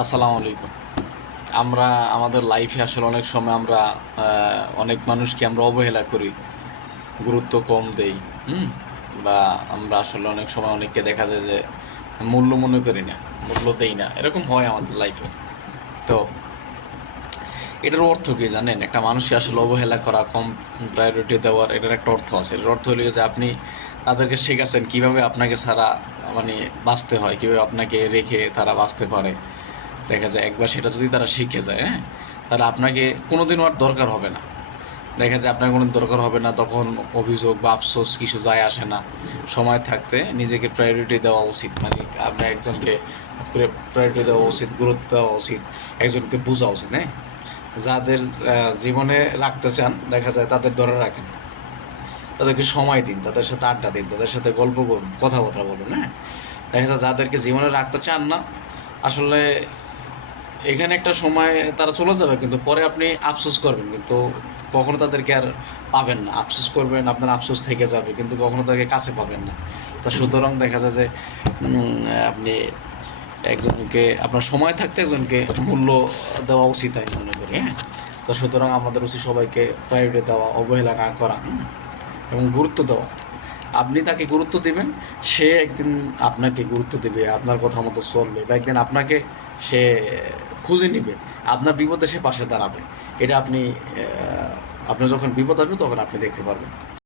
আসসালামু আলাইকুম। আমরা আমাদের লাইফে আসলে অনেক সময় আমরা অনেক মানুষকে আমরা অবহেলা করি, গুরুত্ব কম দেই। হুম বা আমরা আসলে অনেক সময় অনেককে দেখা যায় যে মূল্য মনে করি না, মূল্য দেই না, এরকম হয় আমাদের লাইফে। তো এটার অর্থ কি জানেন? একটা মানুষকে আসলে অবহেলা করা, কম প্রায়োরিটি দেওয়ার, এটার একটা অর্থ আছে। এটার অর্থ হলো যে আপনি তাদেরকে শেখাচ্ছেন কীভাবে আপনাকে ছাড়া মানে বাঁচতে হয়, কীভাবে আপনাকে রেখে তারা বাঁচতে পারে। দেখা যায় একবার সেটা যদি তারা শিখে যায়, হ্যাঁ, তাহলে আপনাকে কোনোদিনও আর দরকার হবে না। দেখা যায় আপনার কোনো দরকার হবে না, তখন অভিযোগ বা আফসোস কিছু যায় আসে না। সময় থাকতে নিজেকে প্রায়োরিটি দেওয়া উচিত, মানে আপনার একজনকে প্রায়োরিটি দেওয়া উচিত, গুরুত্ব দেওয়া উচিত, একজনকে বোঝা উচিত। হ্যাঁ, যাদের জীবনে রাখতে চান দেখা যায় তাদের ধরে রাখেন, তাদেরকে সময় দিন, তাদের সাথে আড্ডা দিন, তাদের সাথে গল্প করুন, কথাবার্তা বলুন। হ্যাঁ, দেখা যায় যাদেরকে জীবনে রাখতে চান না, আসলে এখানে একটা সময় তারা চলে যাবে, কিন্তু পরে আপনি আফসোস করবেন, কিন্তু কখনো তাদেরকে আর পাবেন না। আফসোস করবেন, আপনার আফসোস থেকে যাবে, কিন্তু কখনো তাদেরকে কাছে পাবেন না। তা সুতরাং দেখা যায় যে আপনি একজনকে আপনার সময় থাকতে একজনকে মূল্য দেওয়া উচিত আমি মনে করি। হ্যাঁ, তো সুতরাং আমাদের উচিত সবাইকে প্রায়োরিটি দেওয়া, অবহেলা না করা, এবং গুরুত্ব দেওয়া। আপনি তাকে গুরুত্ব দিবেন, সে একদিন আপনাকে গুরুত্ব দেবে, আপনার কথা মতো চলবে, বা একদিন আপনাকে সে খুঁজে নিবে, আপনার বিপদে সে পাশে দাঁড়াবে। এটা আপনি আপনার যখন বিপদ আসবে তখন আপনি দেখতে পারবেন।